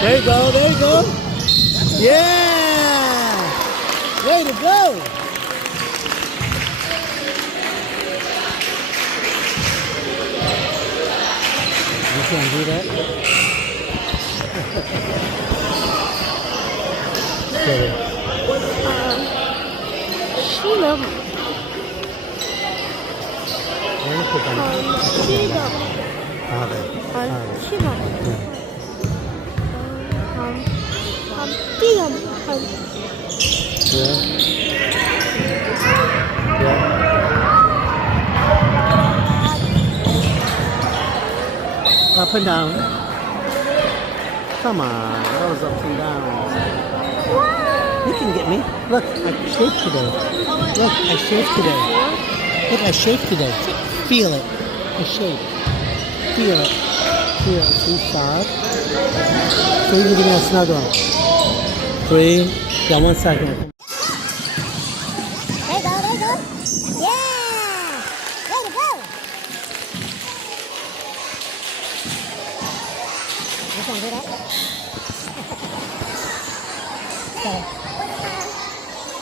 There you go, there you go. Yeah! Way to go! You can't do that? Sorry. 실험. 이렇게 가는 실험. 아, 네. 실험. 네. 띄엄. Yeah. Yeah. Up and down. Come on, those ups and downs. You can get me. Look, I shaved today. Look, I shaved today. Look, I shaved today. Feel it. I shaved. Feel it. Feel it. See, 5. 3, you're gonna snuggle. 3. Got 1 second. There you go, there you go. Yeah! Way to go! You can't do that? Okay.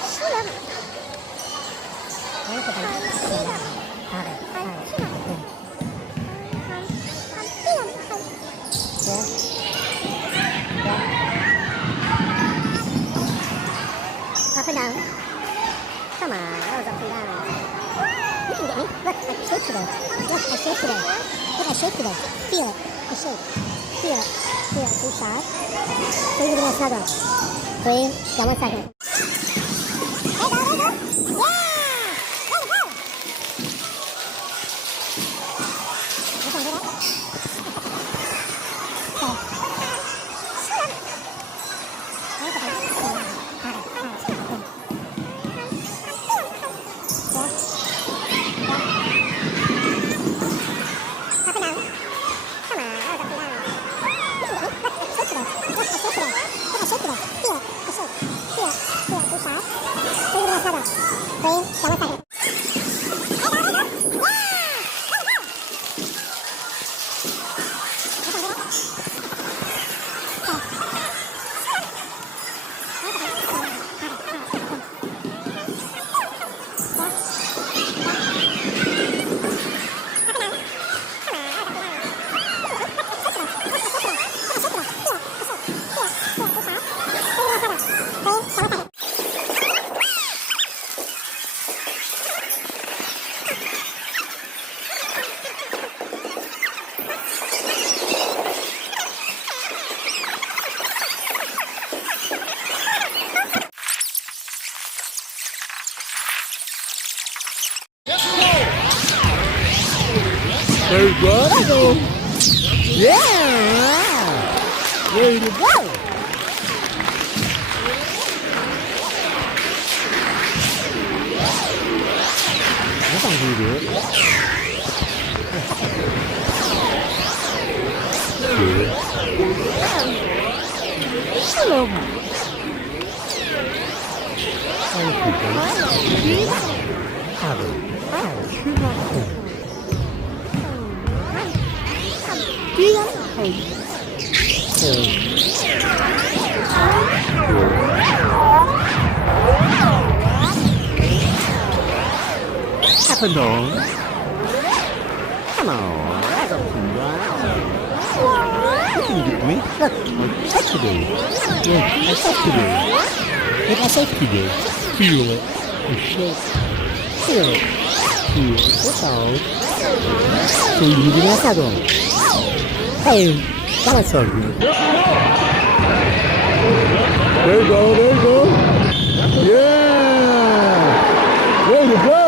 실험. 이렇게 가는 Up and down. Come on, those up and down. You can get me. Look, I shake today. Look, I shake today. Look, I shake today. Feel it. I shake. Feel it. Feel it. 2, 5. 3, you're gonna snuggle. 3, got 1 second. There you go, there you go. Yeah! Way to go! You can do that? Okay. 실험. 이렇게 가는 There you go. Yeah! Way to go! That's not how you do it. 실험. Up and down. Come on, that's up and down. You can get me. Look, I said today. Yeah, I said today. Look, I said today. Feel it. I shake. Feel it. Feel it. That's all. So you do that again. Hey, that's so good. There you go, there you go. Yeah! Way to go!